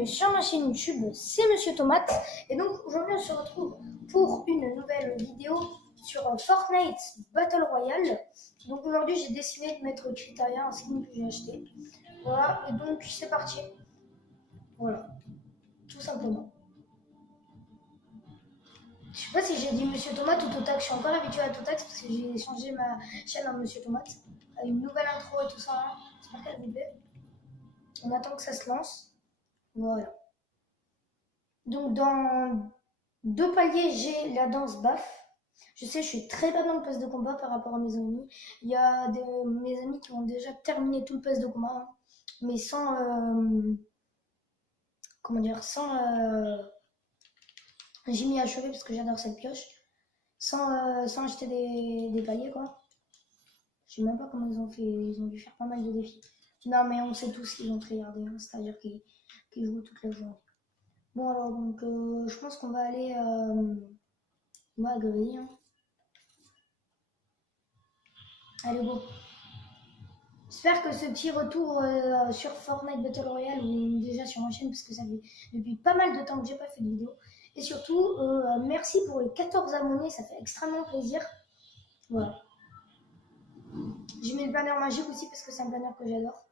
bienvenue sur ma chaîne YouTube, c'est Monsieur Tomate. Et donc aujourd'hui on se retrouve pour une nouvelle vidéo sur Fortnite Battle Royale. Donc aujourd'hui j'ai décidé de mettre Criteria, un skin que j'ai acheté. Voilà, et donc c'est parti. Voilà, tout simplement. Je sais pas si j'ai dit Monsieur Tomate ou Totax, je suis encore habitué à Totax parce que j'ai changé ma chaîne à Monsieur Tomate. Une nouvelle intro et tout ça, hein. J'espère qu'elle vous plaît. On attend que ça se lance. Voilà. Donc dans 2 paliers, j'ai la danse baf. Je sais, je suis très bas dans le pass de combat par rapport à mes amis. Il y a mes amis qui ont déjà terminé tout le pass de combat, hein, mais sans, comment dire, sans, j'ai mis achevé parce que j'adore cette pioche, sans acheter des paliers, quoi. Je sais même pas comment ils ont fait, ils ont dû faire pas mal de défis. Non, mais on sait tous qu'ils ont tryhardé, hein, c'est-à-dire qu'ils jouent toute la journée. Bon, alors, donc, je pense qu'on va aller, on va agréer, hein. Allez, go. J'espère que ce petit retour sur Fortnite Battle Royale ou déjà sur ma chaîne, parce que ça fait depuis pas mal de temps que j'ai pas fait de vidéo. Et surtout, merci pour les 14 abonnés, ça fait extrêmement plaisir. Voilà. J'ai mis le planeur magique aussi parce que c'est un planeur que j'adore.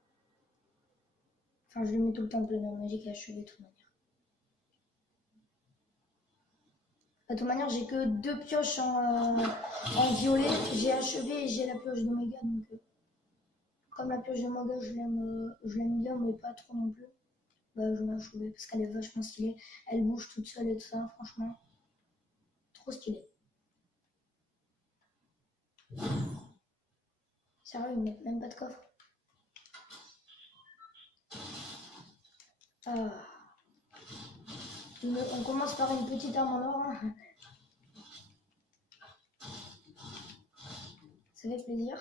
Enfin, je le mets tout le temps, le planeur magique à achever de toute manière. De toute manière, j'ai que 2 pioches en violet. J'ai achevé et j'ai la pioche d'Oméga. Donc, comme la pioche d'Oméga, je l'aime bien, mais pas trop non plus. Bah, je vais achever parce qu'elle est vachement stylée. Elle bouge toute seule et tout ça, franchement. Trop stylé. Sérieux, ils mettent même pas de coffre. Ah. On commence par une petite arme en or. Hein. Ça fait plaisir.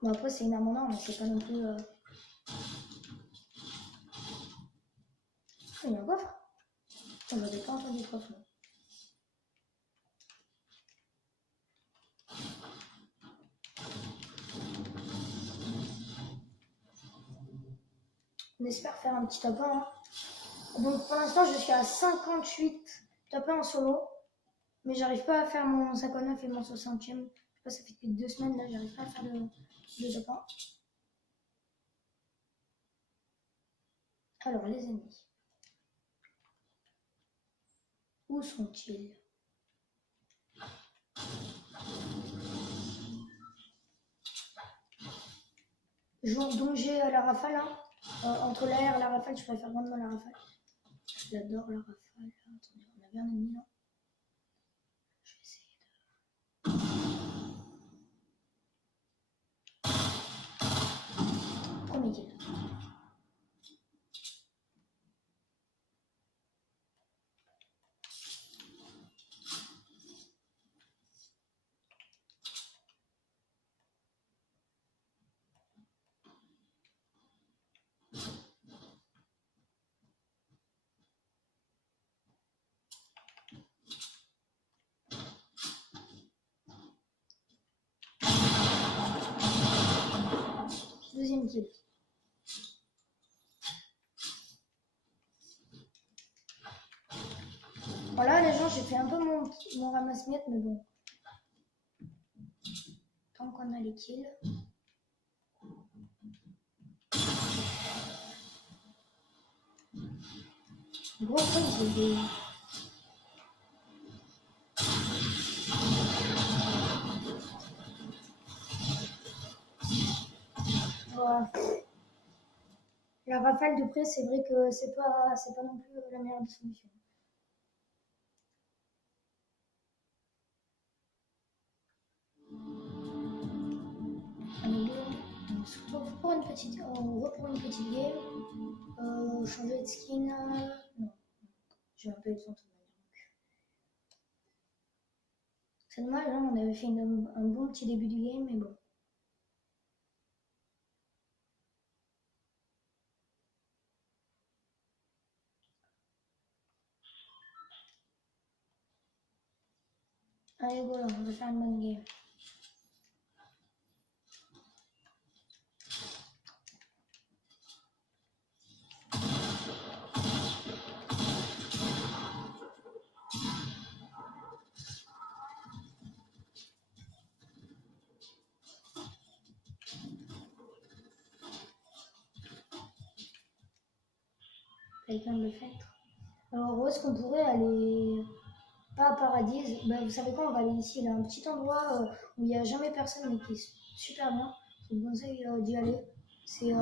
Bon, après, c'est une arme en or, mais c'est pas non plus. Il y a un coffre. Oh, j'avais pas entendu le coffre. On espère faire un petit top 1. Hein. Donc pour l'instant, je suis à 58 top 1 en solo. Mais j'arrive pas à faire mon 59 et mon 60e. Je sais pas, ça fait depuis 2 semaines là, j'arrive pas à faire le top 1. Alors les amis. Où sont-ils? Donc j'ai la rafale. Hein. Entre l'air et la rafale, je préfère grandement la rafale. J'adore la rafale. Attendez, on avait un ennemi là. Je vais essayer de. Premier kill. Deuxième kill. Voilà les gens, j'ai fait un peu mon ramasse-miettes, mais bon. Tant qu'on a les kills. Gros point, j'ai des. Voilà. La rafale de près, c'est vrai que c'est pas non plus la meilleure des solutions. On se retrouve pour une petite, game. Changer de skin. Non, j'ai un peu eu le temps de toute manière. C'est dommage, hein, on avait fait un bon petit début du game, mais bon. Allez, go là, on va faire une bonne game. quelqu'un de le faire. Alors où est-ce qu'on pourrait aller? Pas à Paradise. Bah, vous savez quoi, on va aller ici. Il y a un petit endroit où il n'y a jamais personne mais qui est super bien. Je vous conseille d'y aller. C'est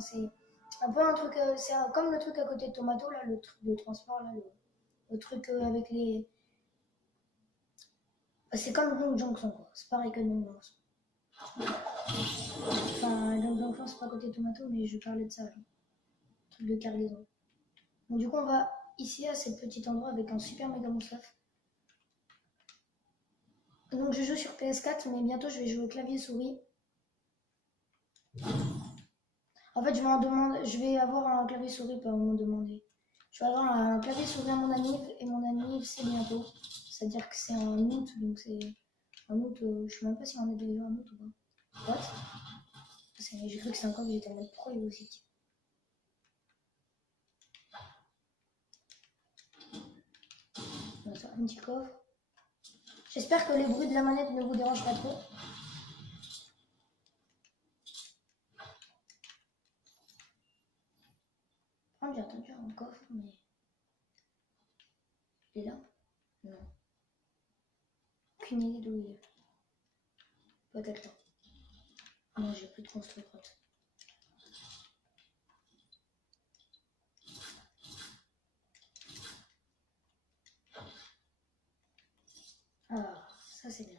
c'est un peu un truc, c'est comme le truc à côté de Tomato, là, le truc de transport, là, le truc avec les. C'est comme Long Junction, quoi. C'est pareil que Long Junction. Enfin, Long Junction, c'est pas à côté de Tomato, mais je parlais de ça, genre. Truc de cargaison. Donc, du coup, on va ici à ce petit endroit avec un super méga monsaf. Donc, je joue sur PS4, mais bientôt je vais jouer clavier souris. En fait, je vais avoir un clavier souris, pas m'en demander. Je vais avoir un clavier souris à mon anniv, et mon anniv c'est bientôt. C'est-à-dire que c'est en août, donc c'est en août, je sais même pas si on est déjà en août ou pas. What? J'ai cru que c'était encore que j'étais en mode pro et aussi. Un petit coffre. J'espère que les bruits de la manette ne vous dérangent pas trop. J'ai entendu un coffre, mais... Il est là? Non. Aucune idée d'où il est. Peut-être là. Ah non, j'ai plus de constructeur. Ah, ça c'est bien.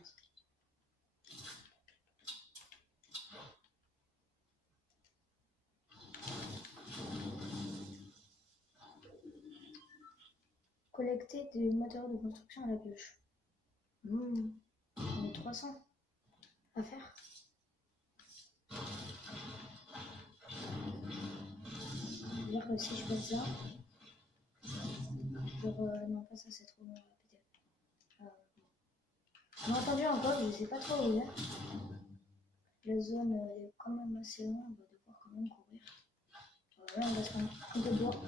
Collecter des matériaux de construction à la pioche. On est 300 à faire. C'est-à-dire que si je fais ça, non pas ça, c'est trop long à répéter. J'ai entendu encore, je sais pas trop où il est. La zone est quand même assez longue, on va devoir quand même courir. Voilà, on va se prendre un peu de bois.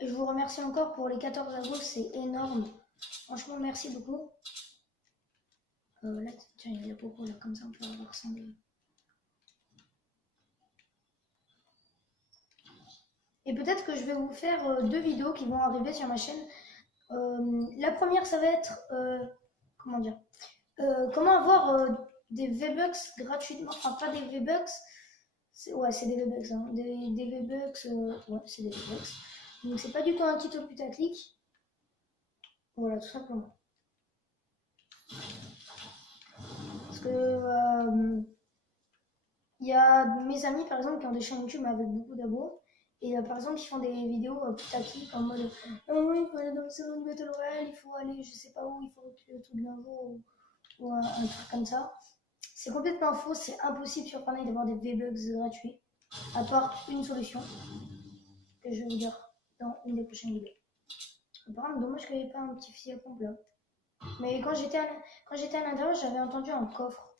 Et je vous remercie encore pour les 14 abos, c'est énorme. Franchement, merci beaucoup. Là, tiens, il y a la popo là, comme ça on peut avoir ressembler. Et peut-être que je vais vous faire 2 vidéos qui vont arriver sur ma chaîne. La première, ça va être, comment dire, comment avoir des V-Bucks gratuitement, enfin pas des V-Bucks, ouais c'est des V-Bucks, hein. Des V-Bucks, ouais c'est des V-Bucks. Donc c'est pas du tout un tuto putaclic. Voilà, tout simplement. Parce que il y a mes amis par exemple qui ont des chaînes YouTube avec beaucoup d'abos. Et par exemple, ils font des vidéos putaclic en mode oui, il faut aller dans le salon du Battle Royale, il faut aller je sais pas où, il faut reculer le truc d'un jour ou un truc comme ça. C'est complètement faux, c'est impossible sur Fortnite d'avoir des V-Bucks gratuits, à part une solution que je vais vous dire dans une des prochaines vidéos. Par contre, dommage qu'il n'y ait pas un petit fusil à pompe là. Mais quand j'étais à l'intérieur, j'avais entendu un coffre.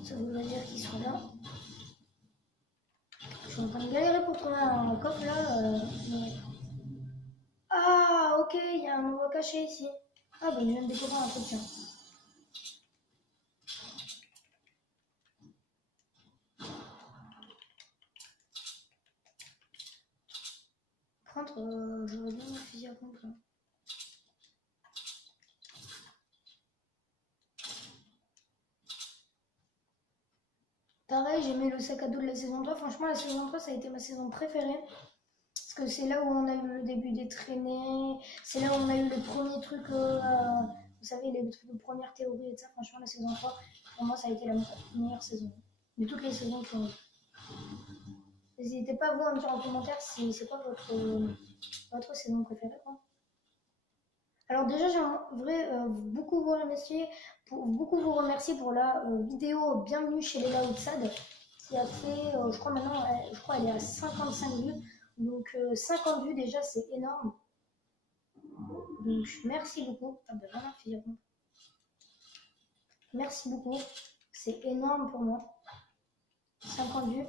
Ça voudrait dire qu'ils sont là. Je suis en train de galérer pour trouver un coffre là. Mais... Ah, ok, il y a un endroit caché ici. Ah, bah, je viens de découvrir un truc, tiens. Par contre, j'aurais bien un fusil à pompe là. Pareil, j'ai mis le sac à dos de la saison 3. Franchement, la saison 3, ça a été ma saison préférée. Parce que c'est là où on a eu le début des traînées. C'est là où on a eu le premier truc, vous savez, les trucs de première théorie et tout ça. Franchement, la saison 3, pour moi, ça a été la meilleure saison. De toutes les saisons qui ont eu. N'hésitez pas à vous à me dire en commentaire c'est quoi votre saison préférée, quoi. Alors déjà, j'aimerais beaucoup vous remercier pour la vidéo Bienvenue chez les Laoutsad. qui a fait, je crois maintenant, je crois elle est à 55 vues. Donc 50 vues déjà, c'est énorme. Donc merci beaucoup. Ah bah vraiment, figure-toi. Merci beaucoup. C'est énorme pour moi. 50 vues.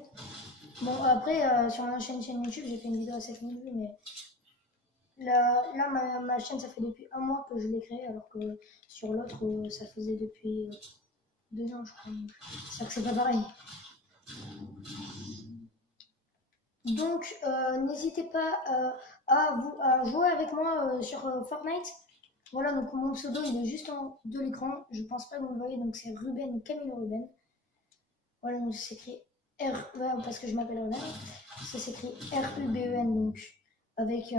Bon, après, sur ma chaîne YouTube, j'ai fait une vidéo à 7000 vues, mais là ma chaîne, ça fait depuis un mois que je l'ai créée, alors que sur l'autre, ça faisait depuis 2 ans, je crois. C'est-à-dire que c'est pas pareil. Donc, n'hésitez pas à jouer avec moi sur Fortnite. Voilà, donc mon pseudo, il est juste en haut de l'écran. Je pense pas que vous le voyez, donc c'est Ruben, Camilo Ruben. Voilà, donc c'est écrit ouais, parce que je m'appelle Ruben. Ça s'écrit R-U-B-E-N, donc avec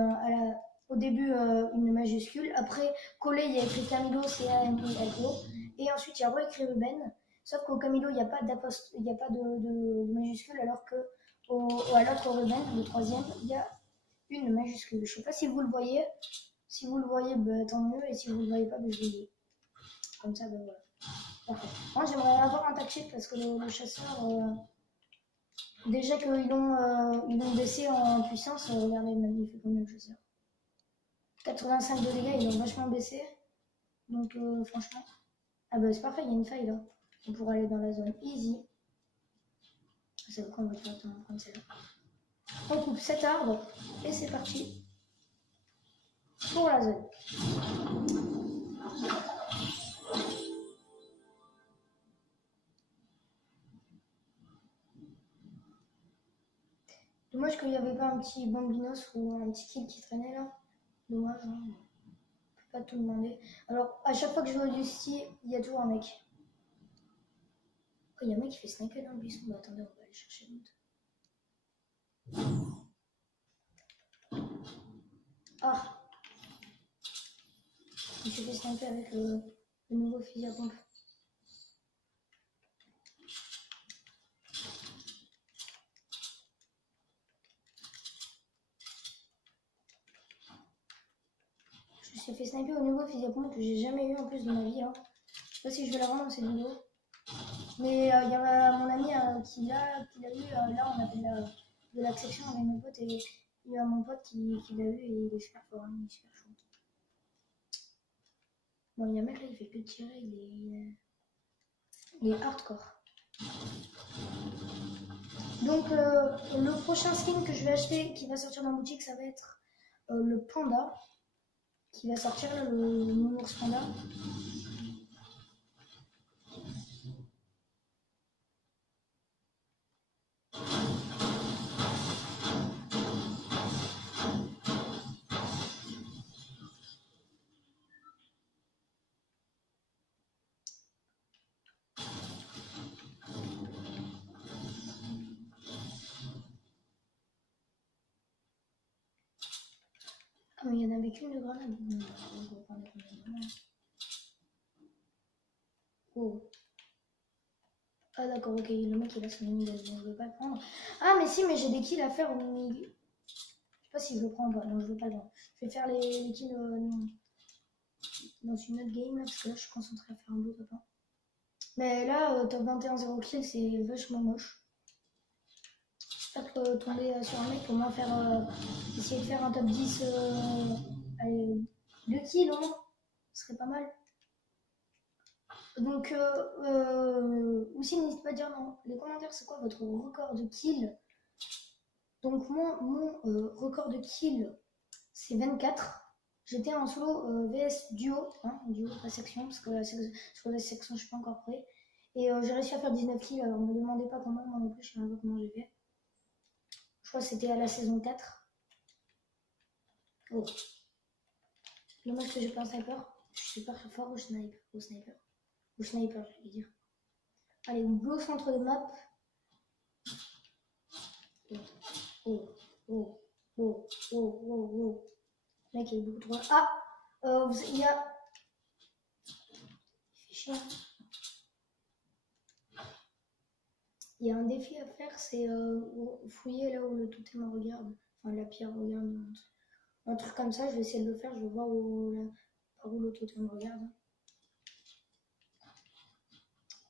au début une majuscule. Après, collé, il y a écrit Camilo, C-A-M-I-L-O. Et ensuite, il y a réécrit Ruben. Sauf qu'au Camilo, il n'y a pas il n'y a pas de majuscule, alors que à l'autre Ruben, le troisième, il y a une majuscule. Je ne sais pas si vous le voyez. Si vous le voyez, bah, tant mieux. Et si vous ne le voyez pas, bah, je le dis. Comme ça, ben voilà. Parfait. Moi, j'aimerais avoir un tactique parce que le chasseur, déjà qu'ils l'ont baissé en puissance, regardez, même il fait combien le chasseur 85 de dégâts, ils l'ont vachement baissé. Donc, franchement. Ah bah, c'est parfait, il y a une faille là. On pourra aller dans la zone easy. C'est pourquoi on va directement prendre celle-là. On coupe cet arbre et c'est parti pour la zone. Dommage qu'il n'y avait pas un petit bambinos ou un petit kill qui traînait là. Dommage, hein. On peut pas tout demander. Alors, à chaque fois que je vais au Dusty, il y a toujours un mec. Oh, il y a un mec qui fait sniper dans le buisson. Bah, attendez, on va aller chercher l'autre. Ah! Je me suis fait sniper avec le nouveau fusil à pompe. Je me suis fait sniper au nouveau fusil à pompe que j'ai jamais eu en plus de ma vie. Hein. Je sais pas si je vais la rendre dans cette vidéo. Mais il y a mon ami qui l'a eu. Là, on a fait de l'accession avec mes potes et il y a mon pote qui l'a eu et il est super fort. Hein, il est super chaud. Bon, il y a un mec là, il fait que tirer. Il est hardcore. Donc, le prochain skin que je vais acheter qui va sortir dans la boutique, ça va être le panda. Qui va sortir, là, le nounours panda. Ah, mais il y en avait qu'une de grenade. Oh. Ah, d'accord, ok, le mec il a son ennemi, je ne veux pas le prendre. Ah, mais si, mais j'ai des kills à faire au milieu. Je sais pas si je le prends ou pas. Non, je veux pas le prendre. Je vais faire les kills dans une autre game là, parce que là je suis concentrée à faire un beau top 1. Mais là, top 21 0 kills, c'est vachement moche. J'espère tomber sur un mec pour moi faire. Essayer de faire un top 10. Allez, 2 kills au moins. Ce serait pas mal. Donc, aussi, n'hésitez pas à dire dans les commentaires c'est quoi votre record de kill. Donc, mon record de kill, c'est 24. J'étais en solo VS duo, hein, duo, pas section, parce que sur la section, je suis pas encore prêt. Et j'ai réussi à faire 19 kills, alors ne me demandez pas comment, moi non plus, je sais même pas comment j'ai fait. Je crois que c'était à la saison 4. Oh. Dommage que j'ai pas un sniper. Je suis pas très fort au sniper. Au sniper, je vais dire. Allez, go centre de map. Oh, oh, oh, oh, oh, oh. Mec, il est beaucoup trop. Ah, il y a. Il fait chier. Il y a un défi à faire, c'est fouiller là où le totem regarde. Enfin, la pierre regarde. Un truc comme ça, je vais essayer de le faire. Je vais voir par où le totem regarde.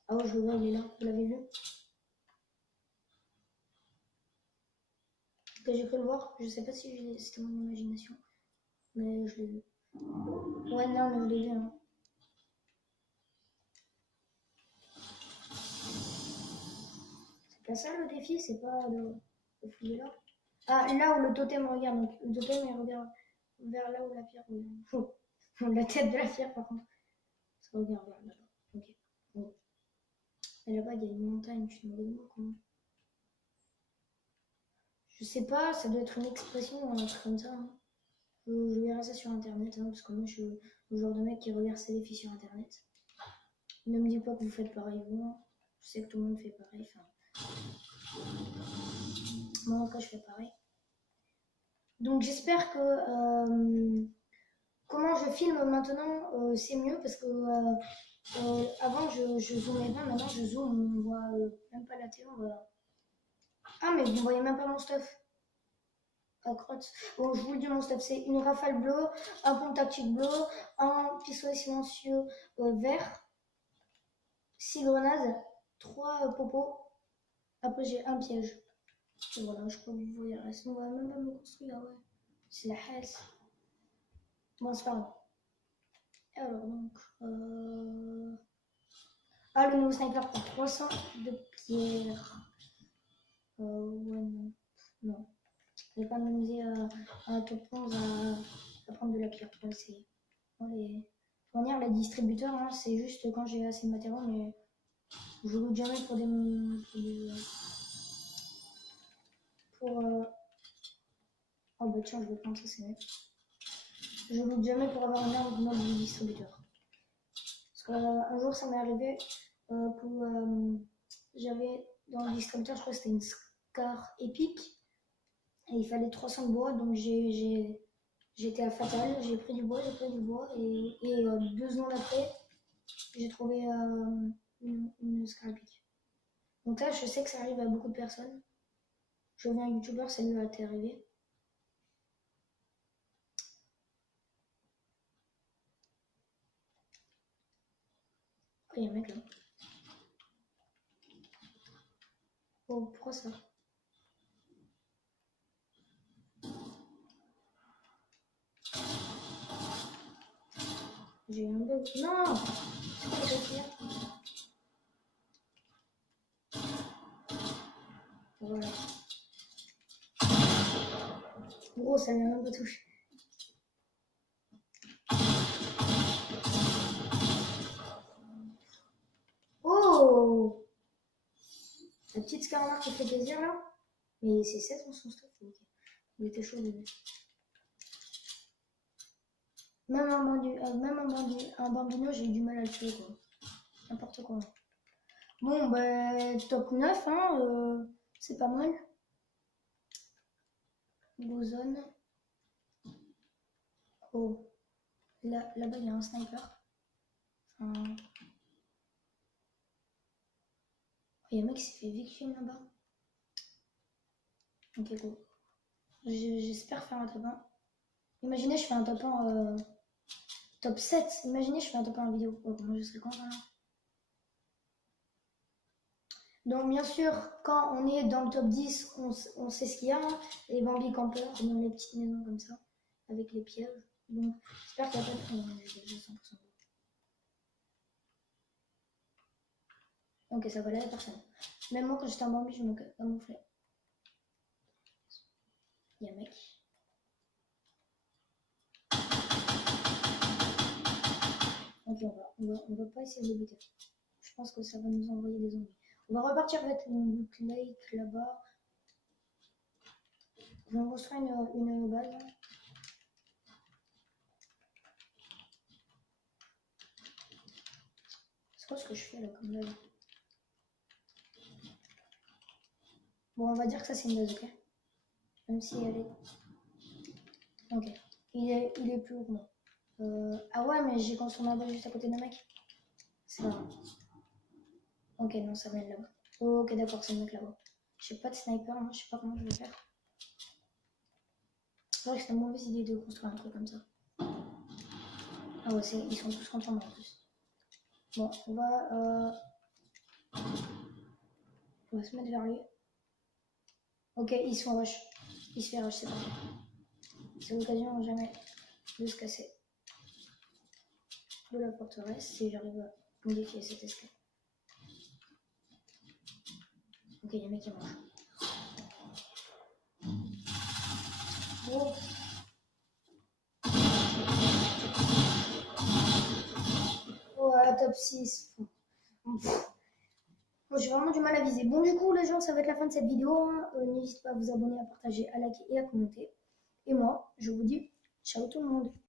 Ah ouais, je le vois, il est là. Vous l'avez vu? que j'ai cru le voir. Je sais pas si c'était mon imagination, mais je l'ai vu. Ouais, non, mais je l'ai vu. Hein. C'est pas ça le défi, c'est pas de fouiller là. Ah, là où le totem regarde. Donc, le totem il regarde vers là où la pierre regarde. La tête de la pierre, par contre. Ça regarde vers là-bas. Ok. Bon. Et là-bas, il y a une montagne. Tu te moques de moi, comment? Je sais pas, ça doit être une expression ou un truc comme ça. Hein. Je verrai ça sur internet, hein, parce que moi je suis le genre de mec qui regarde ses défis sur internet. Ne me dis pas que vous faites pareil, vous. Je sais que tout le monde fait pareil. Enfin, moi en tout cas, je fais pareil. Donc j'espère que comment je filme maintenant, c'est mieux parce que avant je zoomais pas, maintenant je zoome, on voit même pas la télé, on voit. Ah, mais vous ne voyez même pas mon stuff. Ah, crotte. Bon, je vous le dis, mon stuff, c'est une rafale bleue, un pompe tactique bleu, un pistolet silencieux vert, 6 grenades, 3 popos. Après, j'ai un piège. Et voilà, je crois que vous voyez le reste. On va même pas me construire, ouais. C'est la haisse. Bon, c'est pas grave. Alors, donc. Ah, le nouveau sniper pour 300 de pierre. Ouais, non. Non. Je vais pas m'amuser à top 11 à prendre de la pierre pour essayer. Bon, de toute manière, les distributeurs, hein, c'est juste quand j'ai assez de matériaux, mais je loot jamais pour des. Oh bah tiens, je vais prendre ça, c'est mieux. Je loot jamais pour avoir un ordre mode du distributeur. Parce qu'un jour, ça m'est arrivé que j'avais dans le distributeur, je crois que c'était une Scar épique, et il fallait 300 de bois, donc j'étais à Fatal, j'ai pris du bois, et 2 secondes après, j'ai trouvé une Scar épique. Donc là, je sais que ça arrive à beaucoup de personnes. Je viens youtubeur, ça lui a été arrivé. Oh, il y a un mec là. Oh, pourquoi ça? J'ai eu un bug. Non! C'est quoi ça dire? Voilà. Gros, ça m'a même pas touché. Oh! La petite Scarmar qui fait plaisir là? Mais c'est 7 dans son stuff. Okay. Il était chaud le Même un bambino, j'ai eu du mal à le tuer quoi. N'importe quoi. Bon, bah, top 9, hein, c'est pas mal. Bozone. Oh, là-bas, il y a un sniper. Enfin... Il y a un mec qui s'est fait victime là-bas. Ok, go. J'espère faire un top 1. Imaginez, je fais un top 1, top 7. Imaginez, je fais un top 1 en vidéo. Oh, comment je serais content là. Donc, bien sûr, quand on est dans le top 10, on sait ce qu'il y a. Hein. Les Bambi campeurs, dans les petites maisons comme ça, avec les pièges. Donc, j'espère qu'il n'y a pas de. Oh, j'ai déjà 100%. Ok, ça va là, personne. Même moi, quand j'étais en Bambi, je me camouflais. Il y a un mec. Ok, on va pas essayer de le buter. Je pense que ça va nous envoyer des zombies. On va repartir avec une loot lake là-bas. Je vais construire une base. C'est quoi ce que je fais là comme base? Bon, on va dire que ça c'est une base, ok? Même si elle est. Ok. Il est plus haut que moi. Ah ouais, mais j'ai construit ma base juste à côté d'un mec. C'est pas grave. Ok, non, ça mène là-bas. Ok, d'accord, c'est le mec là-bas. J'ai pas de sniper, hein, je sais pas comment je vais faire. C'est vrai que c'est une mauvaise idée de construire un truc comme ça. Ah ouais, ils sont tous contre moi en plus. Bon, on va se mettre vers lui. Ok, ils sont rush. Il se fait racheter par terre. C'est l'occasion jamais de se casser de la forteresse si j'arrive à modifier cette escalier. Ok, il y a un mec qui mange. Bon. Ouais, top 6. Bon, j'ai vraiment du mal à viser. Bon, du coup, les gens, ça va être la fin de cette vidéo. Hein. N'hésitez pas à vous abonner, à partager, à liker et à commenter. Et moi, je vous dis ciao tout le monde.